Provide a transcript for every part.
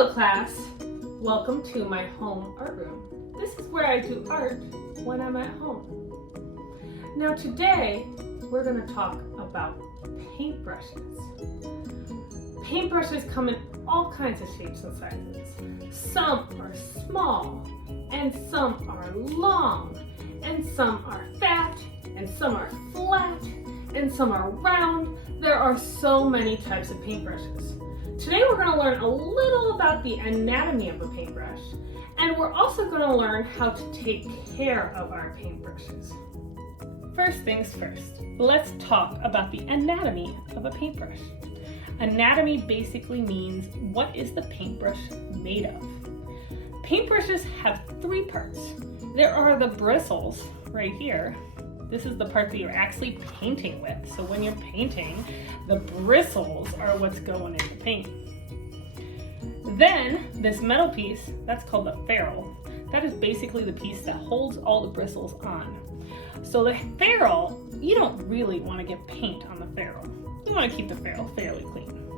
Hello class, welcome to my home art room. This is where I do art when I'm at home. Now today we're going to talk about paintbrushes. Paintbrushes come in all kinds of shapes and sizes. Some are small, and some are long, and some are fat, and some are flat, and some are round. There are so many types of paintbrushes. Today we're going to learn a little about the anatomy of a paintbrush, and we're also going to learn how to take care of our paintbrushes. First things first, let's talk about the anatomy of a paintbrush. Anatomy basically means what is the paintbrush made of. Paintbrushes have three parts. There are the bristles right here. This is the part that you're actually painting with. So when you're painting, the bristles are what's going in the paint. Then this metal piece, that's called the ferrule. That is basically the piece that holds all the bristles on. So the ferrule, you don't really want to get paint on the ferrule. You want to keep the ferrule fairly clean.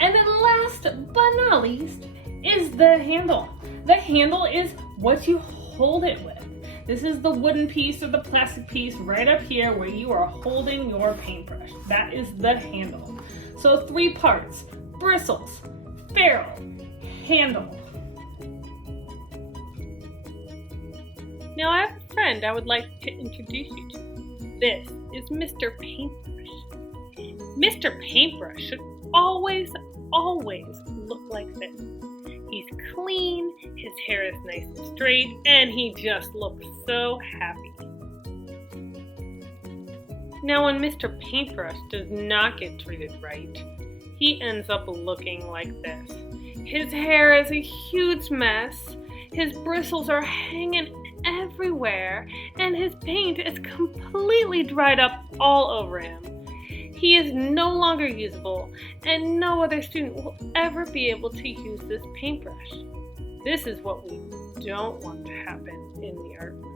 And then last but not least is the handle. The handle is what you hold it with. This is the wooden piece or the plastic piece right up here where you are holding your paintbrush. That is the handle. So three parts: bristles, ferrule, handle. Now I have a friend I would like to introduce you to. This is Mr. Paintbrush. Mr. Paintbrush should always look like this. He's clean, his hair is nice and straight, and he just looks so happy. Now when Mr. Paintbrush does not get treated right, he ends up looking like this. His hair is a huge mess, his bristles are hanging everywhere, and his paint is completely dried up all over him. He is no longer usable, and no other student will ever be able to use this paintbrush. This is what we don't want to happen in the art room.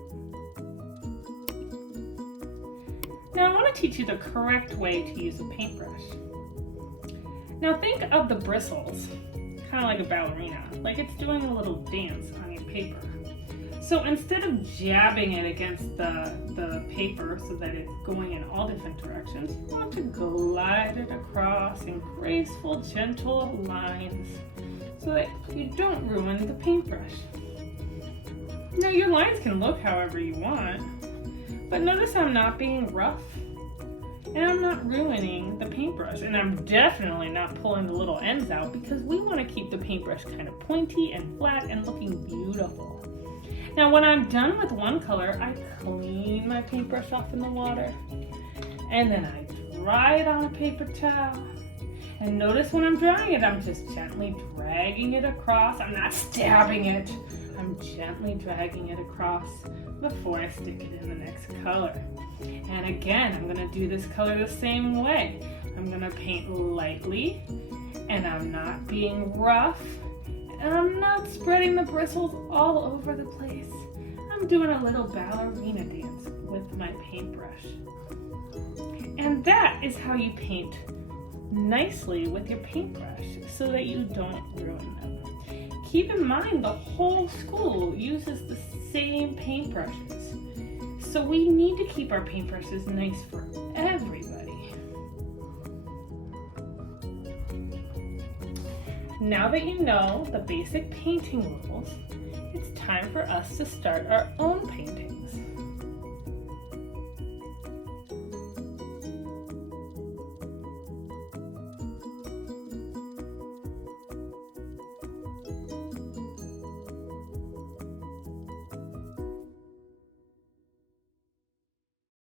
Now I want to teach you the correct way to use a paintbrush. Now think of the bristles, kind of like a ballerina, like it's doing a little dance on your paper. So instead of jabbing it against the paper so that it's going in all different directions, you want to glide it across in graceful, gentle lines so that you don't ruin the paintbrush. Now your lines can look however you want, but notice I'm not being rough and I'm not ruining the paintbrush, and I'm definitely not pulling the little ends out because we want to keep the paintbrush kind of pointy and flat and looking beautiful. Now when I'm done with one color, I clean my paintbrush off in the water, and then I dry it on a paper towel. And notice when I'm drying it, I'm just gently dragging it across. I'm not stabbing it. I'm gently dragging it across before I stick it in the next color. And again, I'm going to do this color the same way. I'm going to paint lightly, and I'm not being rough. And I'm not spreading the bristles all over the place. I'm doing a little ballerina dance with my paintbrush. And that is how you paint nicely with your paintbrush so that you don't ruin them. Keep in mind the whole school uses the same paintbrushes. So we need to keep our paintbrushes nice for everybody. Now that you know the basic painting rules, it's time for us to start our own painting.